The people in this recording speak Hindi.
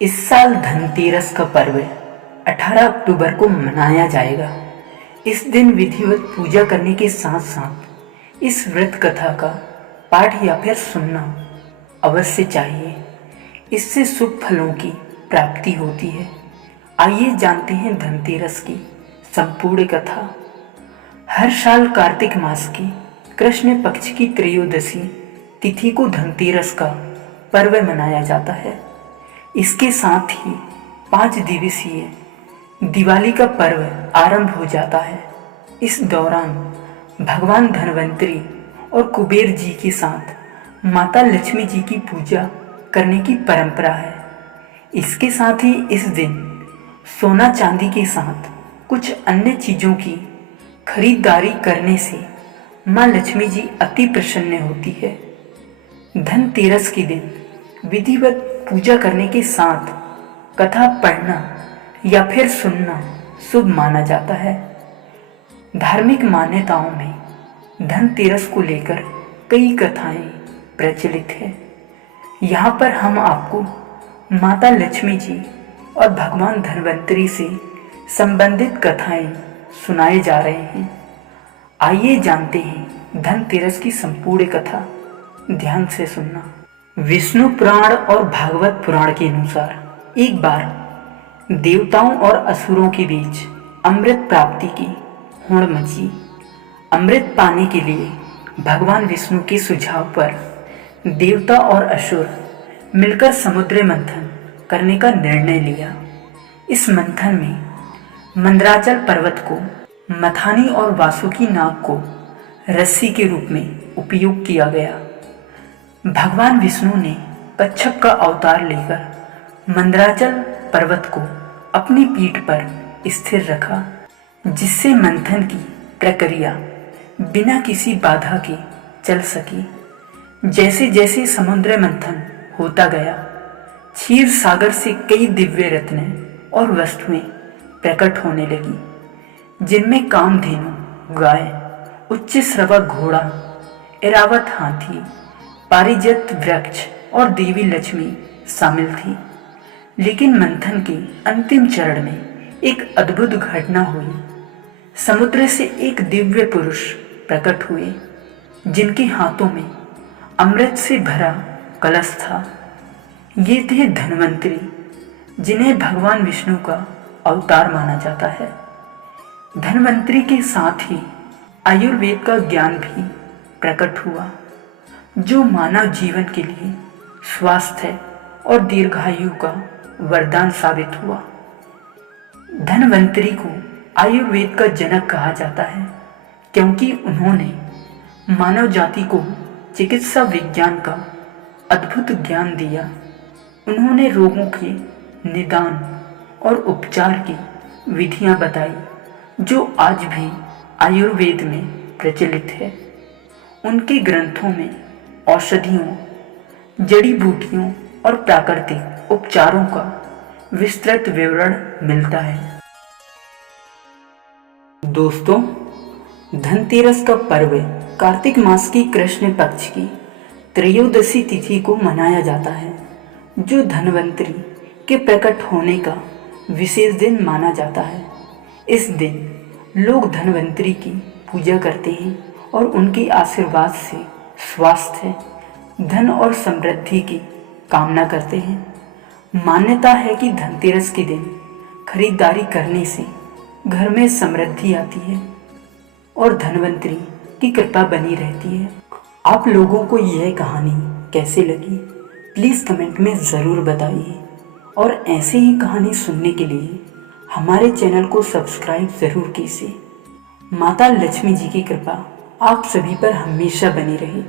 इस साल धनतेरस का पर्व 18 अक्टूबर को मनाया जाएगा। इस दिन विधिवत पूजा करने के साथ साथ इस व्रत कथा का पाठ या फिर सुनना अवश्य चाहिए। इससे शुभ फलों की प्राप्ति होती है। आइए जानते हैं धनतेरस की संपूर्ण कथा। हर साल कार्तिक मास की कृष्ण पक्ष की त्रयोदशी तिथि को धनतेरस का पर्व मनाया जाता है। इसके साथ ही 5 दिवसीय दिवाली का पर्व आरंभ हो जाता है। इस दौरान भगवान धन्वंतरी और कुबेर जी के साथ माता लक्ष्मी जी की पूजा करने की परंपरा है। इसके साथ ही इस दिन सोना चांदी के साथ कुछ अन्य चीज़ों की खरीदारी करने से माँ लक्ष्मी जी अति प्रसन्न होती है। धनतेरस के दिन विधिवत पूजा करने के साथ कथा पढ़ना या फिर सुनना शुभ माना जाता है। धार्मिक मान्यताओं में धनतेरस को लेकर कई कथाएं प्रचलित है। यहाँ पर हम आपको माता लक्ष्मी जी और भगवान धन्वंतरी से संबंधित कथाएं सुनाए जा रहे हैं। आइए जानते हैं धनतेरस की संपूर्ण कथा। ध्यान से सुनना। विष्णु पुराण और भागवत पुराण के अनुसार एक बार देवताओं और असुरों के बीच अमृत प्राप्ति की होड़ मची। अमृत पाने के लिए भगवान विष्णु के सुझाव पर देवता और असुर मिलकर समुद्र मंथन करने का निर्णय लिया। इस मंथन में मंदराचल पर्वत को मथानी और वासुकी नाग को रस्सी के रूप में उपयोग किया गया। भगवान विष्णु ने कच्छप का अवतार लेकर मंदराचल पर्वत को अपनी पीठ पर स्थिर रखा, जिससे मंथन की प्रक्रिया बिना किसी बाधा के चल सकी। जैसे जैसे समुद्र मंथन होता गया, क्षीर सागर से कई दिव्य रत्न और वस्तुएं प्रकट होने लगी, जिनमें कामधेनु गाय, उच्च श्रवा घोड़ा, ऐरावत हाथी, पारिजात वृक्ष और देवी लक्ष्मी शामिल थी। लेकिन मंथन के अंतिम चरण में एक अद्भुत घटना हुई। समुद्र से एक दिव्य पुरुष प्रकट हुए, जिनके हाथों में अमृत से भरा कलश था। ये थे धन्वंतरी, जिन्हें भगवान विष्णु का अवतार माना जाता है। धन्वंतरी के साथ ही आयुर्वेद का ज्ञान भी प्रकट हुआ, जो मानव जीवन के लिए स्वास्थ्य और दीर्घायु का वरदान साबित हुआ। धन्वंतरी को आयुर्वेद का जनक कहा जाता है, क्योंकि उन्होंने मानव जाति को चिकित्सा विज्ञान का अद्भुत ज्ञान दिया। उन्होंने रोगों के निदान और उपचार की विधियां बताई, जो आज भी आयुर्वेद में प्रचलित है। उनके ग्रंथों में औषधियों, जड़ी बूटियों और प्राकृतिक उपचारों का विस्तृत विवरण मिलता है। दोस्तों, धनतेरस का पर्व कार्तिक मास की कृष्ण पक्ष की त्रयोदशी तिथि को मनाया जाता है, जो धन्वंतरी के प्रकट होने का विशेष दिन माना जाता है। इस दिन लोग धन्वंतरी की पूजा करते हैं और उनके आशीर्वाद से स्वास्थ्य, धन और समृद्धि की कामना करते हैं। मान्यता है कि धनतेरस के दिन खरीदारी करने से घर में समृद्धि आती है और धन्वंतरी की कृपा बनी रहती है। आप लोगों को यह कहानी कैसे लगी, प्लीज़ कमेंट में ज़रूर बताइए। और ऐसे ही कहानी सुनने के लिए हमारे चैनल को सब्सक्राइब ज़रूर कीजिए। माता लक्ष्मी जी की कृपा आप सभी पर हमेशा बनी रहे।